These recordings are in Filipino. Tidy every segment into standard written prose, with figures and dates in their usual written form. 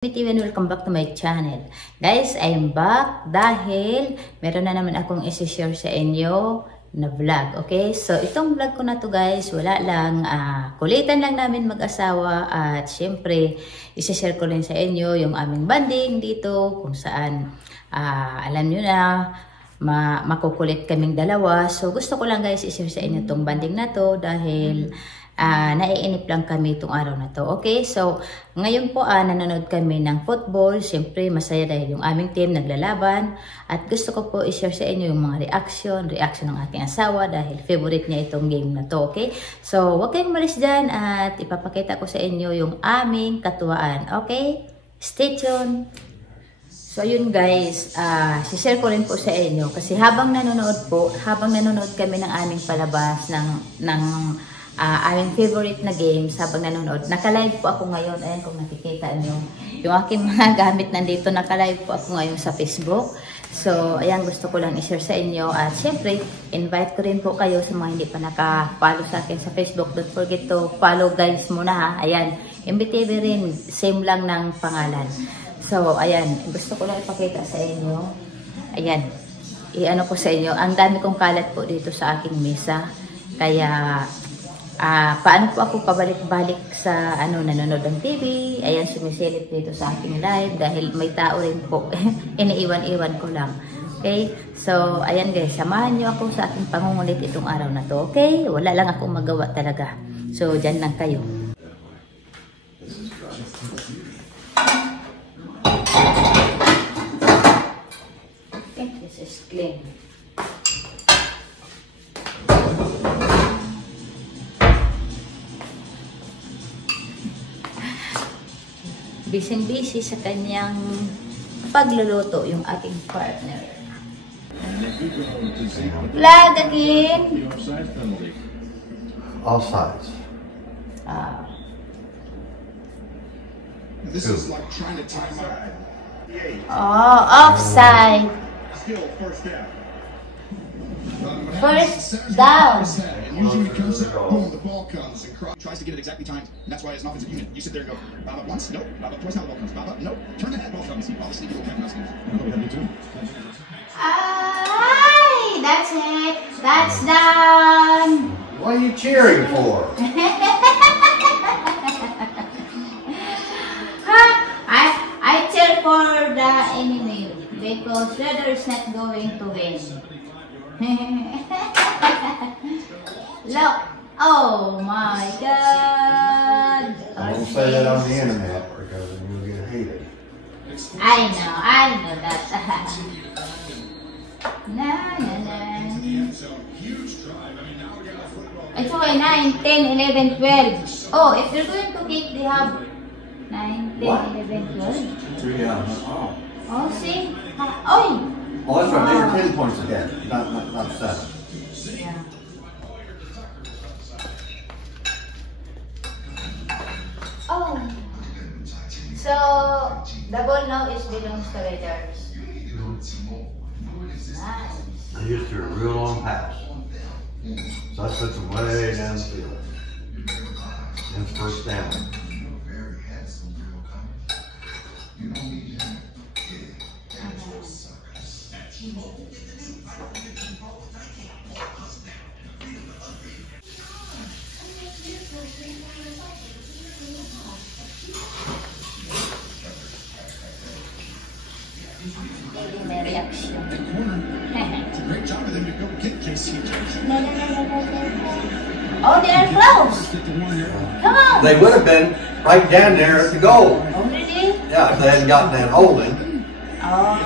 And welcome back to my channel. Guys, I am back dahil meron na naman akong isi-share sa inyo na vlog. Okay? So, itong vlog ko na to guys, wala lang, kulitan lang namin mag-asawa at syempre, isi-share ko rin sa inyo yung aming banding dito kung saan, alam nyo na, makukulit kaming dalawa. So, gusto ko lang guys i-share sa inyo itong banding na to dahil naiinip lang kami itong araw na to. Okay, so ngayon po nanonood kami ng football. Siyempre masaya dahil yung aming team naglalaban. At gusto ko po i-share sa inyo yung mga reaction ng aking asawa dahil favorite niya itong game na to. Okay, so huwag kayong malis dyan at ipapakita ko sa inyo yung aming katuwaan. Okay, stay tuned. So yun guys, share ko rin po sa inyo kasi habang nanonood kami ng aming palabas ng aming favorite na games habang nanonood. Naka-live po ako ngayon. Ayan kung nakikita nyo. Yung aking mga gamit nandito, naka-live po ako ngayon sa Facebook. So, ayan, gusto ko lang i-share sa inyo. At syempre, invite ko rin po kayo sa mga hindi pa naka-follow sa akin sa Facebook. Don't forget to follow guys muna ha. Ayan, MBTV rin. Same lang ng pangalan. So, ayan, gusto ko lang ipakita sa inyo. Ayan, i-ano ko sa inyo. Ang dami kong kalat po dito sa aking mesa. Kaya paano po ako pabalik-balik sa nanonood ng TV. Ayan, sumisilip dito sa aking live dahil may tao rin po. Iniiwan-iwan ko lang. Okay? So, ayan guys, samahan nyo ako sa aking pangungulit itong araw na to. Okay? Wala lang akong magawa talaga. So, dyan lang kayo. Okay, this is clean. Busy sa kanyang pagluluto yung aking partner. Flag again. Offsides. This is like trying to time out. Oh, offside. Still first down. First down. And usually when it comes up, boom, the ball comes and tries to get it exactly timed. And that's why as an offensive unit, you sit there and go, bob up once, nope, bob up twice, now the ball comes, bob up, nope, turn the head, ball comes, all the sneaky little cat schemes. Ay, that's it. That's done. What are you cheering for? I cheer for the enemy because the other is not going to win. Look. Oh my God. I won't say that on the internet because then you'll get hated. I know that. Na. It's okay, 9, 10, 11, 12. Oh, if you're going to kick, they have 9, 10, 11, 12. Yeah. Oh, see? Oh! Oh, that's right. They were 10 points ahead, not 7. Yeah. Oh. So, the ball now belongs to Raiders. Nice. They used to do a real long pass. So that puts them way down the field. And it's first down. May reaction. It's a great job of them to go get JC. No. Oh, they are close. Come on. They would have been right down there at the goal. Already? Yeah, if they hadn't gotten that holding. Oh.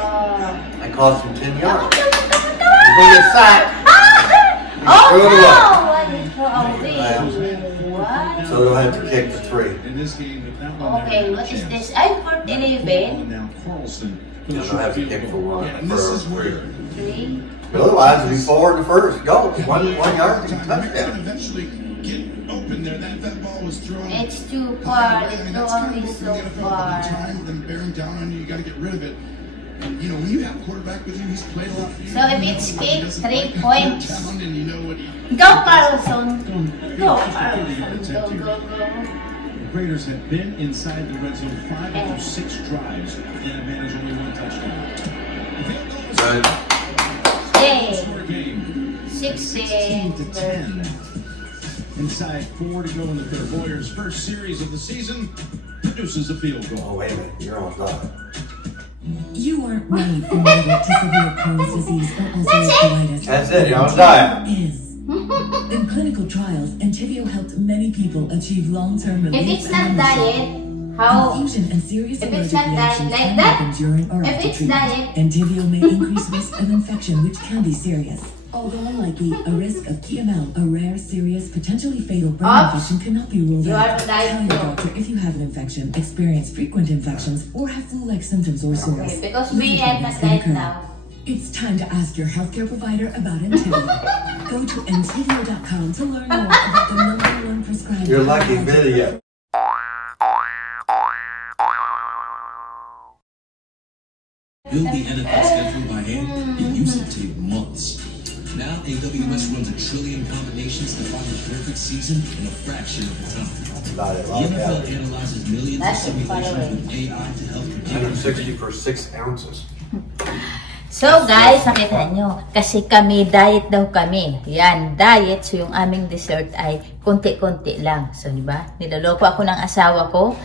That cost them 10 yards. Come on. They get sacked. Oh Throw it no! away. What is for What? So they'll have to kick the 3. Okay, what is this? I'm for 11. They'll have to kick for 1 for 3. 3. But otherwise, it'll be 4 in the first. Go. 1 yard, touchdown. Eventually get open there. That ball was thrown. It's too far. It's only so far. Time them bearing down on you. You got to get rid of it. And you know when you have a quarterback with you, he's played a lot for you. So if it's kick, 3 points. And you know what Go Carlson. Go Carlson. Go. Raiders have been inside the red zone 5 of 6 drives and have managed only 1 touchdown. The field goal is score game. 16-10. Inside 4 to go in the third. Warriors' first series of the season produces a field goal. Oh, wait a minute. You're on diet. You aren't ready for moderate to severe Crohn's disease or ulcerative colitis. That's it. You're on diet. Is. In clinical trials, Entyvio helped many people achieve long-term relief. If it's not diet, how? Confusion and serious If allergic it's not diet reactions like can that? happen during or If after it's treatment. diet. Entyvio may increase risk of infection, which can be serious. Although unlikely, a risk of PML, a rare, serious, potentially fatal brain infection, cannot be ruled You out. are diet Tell your too. doctor if you have an infection, experience frequent infections, or have flu-like symptoms or sores. Okay, because we Little are not troubles can diet occur. now. It's time to ask your healthcare provider about Entyvio. Go to entyvio.com to learn more about the #1 prescribed. You're lucky video. Build the NFL schedule by hand, it used to take months. Now, AWS runs a trillion combinations to find the perfect season in a fraction of the time. About it. The NFL analyzes millions of simulations with AI to help predict 160 for 6 ounces. So guys, nakita nyo, kasi kami, diet daw kami. Yan, diet. So yung aming dessert ay konti-konti lang. So diba, niloloko ako ng asawa ko.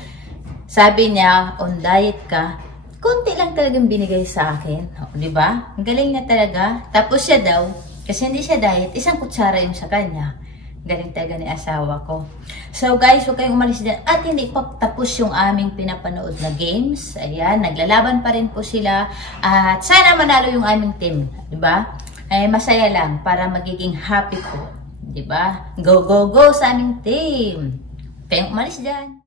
Sabi niya, on diet ka, konti lang talagang binigay sa akin. O, diba? Ang galing na talaga. Tapos siya daw, kasi hindi siya diet, isang kutsara yung sa kanya. Galing talaga ni asawa ko. So guys, huwag kayong umalis dyan. At hindi pa tapos yung aming pinapanood na games. Ayan, naglalaban pa rin po sila. At sana manalo yung aming team. Diba? Ay, masaya lang para magiging happy po. Diba? Go, go, go sa aming team. Huwag kayong umalis dyan.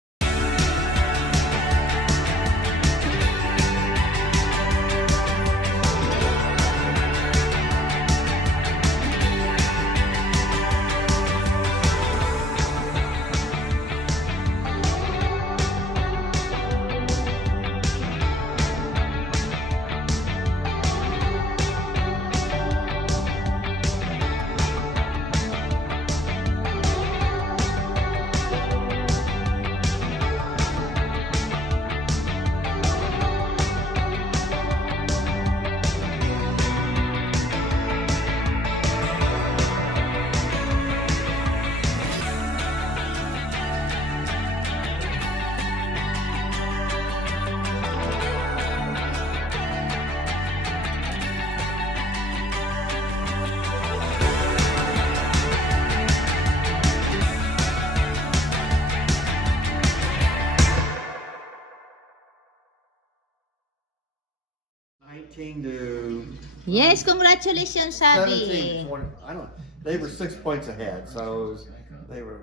To Yes, congratulations, Sabi. 17, 20, I don't. They were 6 points ahead, so they were.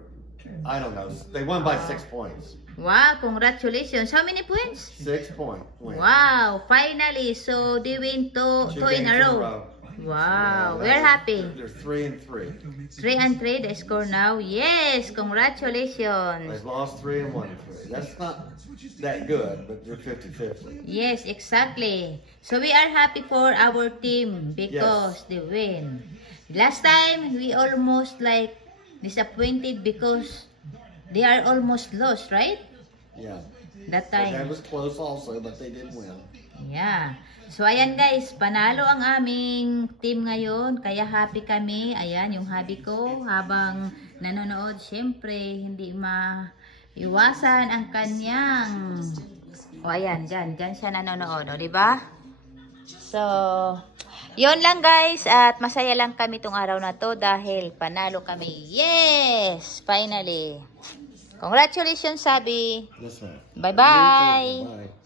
I don't know. They won by 6 points. Wow, congratulations. How many points? 6 point win. Wow, finally. So they win two in games a row. Wow, we're happy. They're 3-3. 3-3 the score now. Yes, They congratulations. lost 3 and won 3. That's not that good, but they're 50-50. Yes, exactly. So we are happy for our team because they win. Last time we almost like disappointed because they are almost lost, right? Yeah. That That time. was close also, but they did win. Yeah. So, ayan guys, panalo ang aming team ngayon. Kaya happy kami. Ayan, yung hobby ko habang nanonood. Siyempre, hindi maiwasan ang kanyang... O, ayan, dyan siya nanonood. O, diba? So, yun lang guys. At masaya lang kami tong araw na to dahil panalo kami. Yes! Finally. Congratulations, Sabi. Yes, ma'am. Bye-bye. Bye.